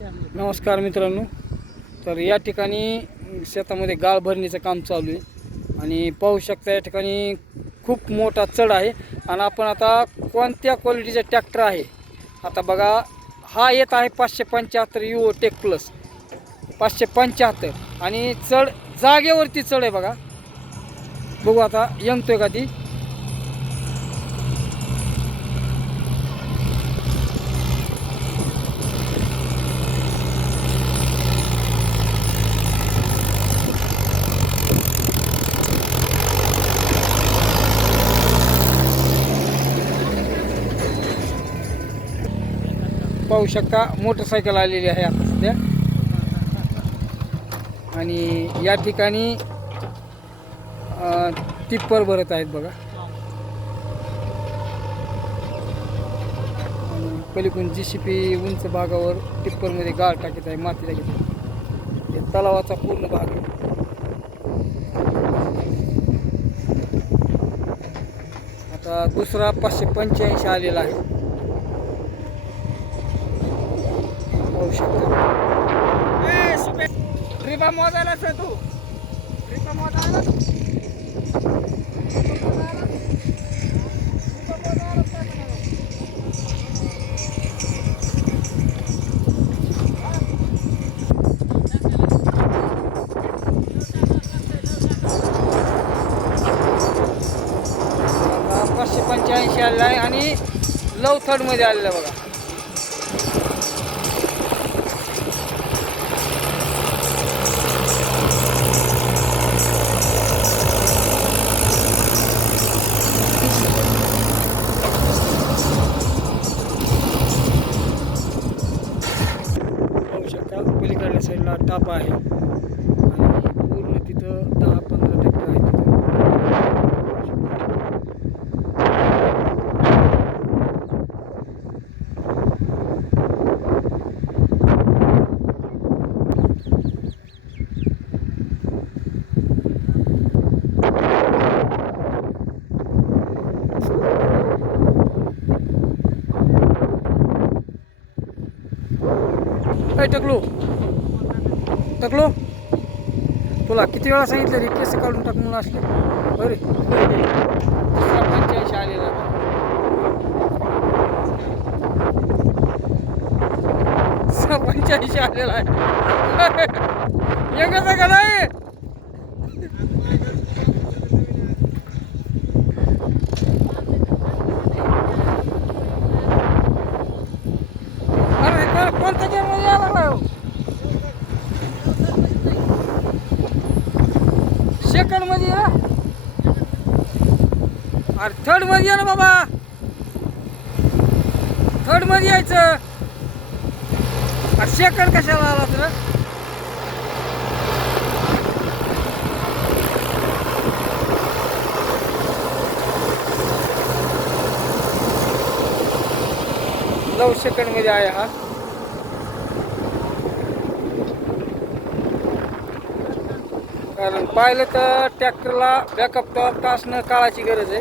नमस्कार मित्रांनो. तर या ठिकाणी शेतामध्ये गाळ भरणीचं काम चालू आहे आणि पाहू शकता या ठिकाणी खूप मोठा चढ आहे आणि आपण आता कोणत्या क्वालिटीचा ट्रॅक्टर आहे? आता बघा हा येत आहे पाचशे पंच्याहत्तर यू टेक प्लस पाचशे पंच्याहत्तर. आणि चढ जागेवरती चढ आहे बघा. बघू आता यंगतोय का ती? पाहू शकता मोटरसायकल आलेली आहे आता सध्या. आणि या ठिकाणी टिप्पर भरत आहेत बघा. पलीकडून जी सी पी उंच भागावर टिप्परमध्ये गाळ टाकीत आहे माती टाकीत आहे हे तलावाचा पूर्ण भाग आहे. आता दुसरा पाचशे पंच्याऐंशी आलेला आहे. पाहू शकता. ट्रिपा मोजायला तू. ट्रिपा मोजायला. पाचशे पंच्याऐंशी आलेला आहे आणि लव थर्डमध्ये आलेला आहे बघा. पलीकडल्या साईडला टापा आहे. आणि पूर्ण तिथं दहा पंधरा ट्रॅक्टर आहेत तिथं काय टकलो? टकलो? तुला किती वेळा सांगितलं रे केस काढून टाक म्हणून असले. बरे पंच्याऐंशी आलेला पंच्याऐंशी आलेला आहे. नाही अरे को- कोणत्या गेममध्ये आला का हो? सेकंड मध्ये अरे थर्डमध्ये या ना बाबा. थर्डमध्ये यायचं. अरे सेकंड कशाला आला तर नऊ सेकंडमध्ये आहे हा. कारण पाहिलं तर ट्रॅक्टरला बॅकअप टॉर्क असणं काळाची गरज आहे.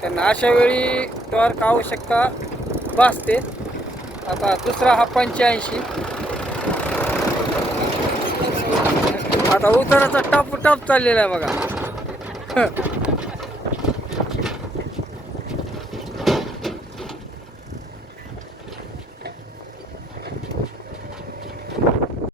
कारण अशा वेळी टॉर्क आवश्यकता भासते. आता दुसरा हा पंच्याऐंशी. आता उतराचा टप टप चाललेला आहे बघा.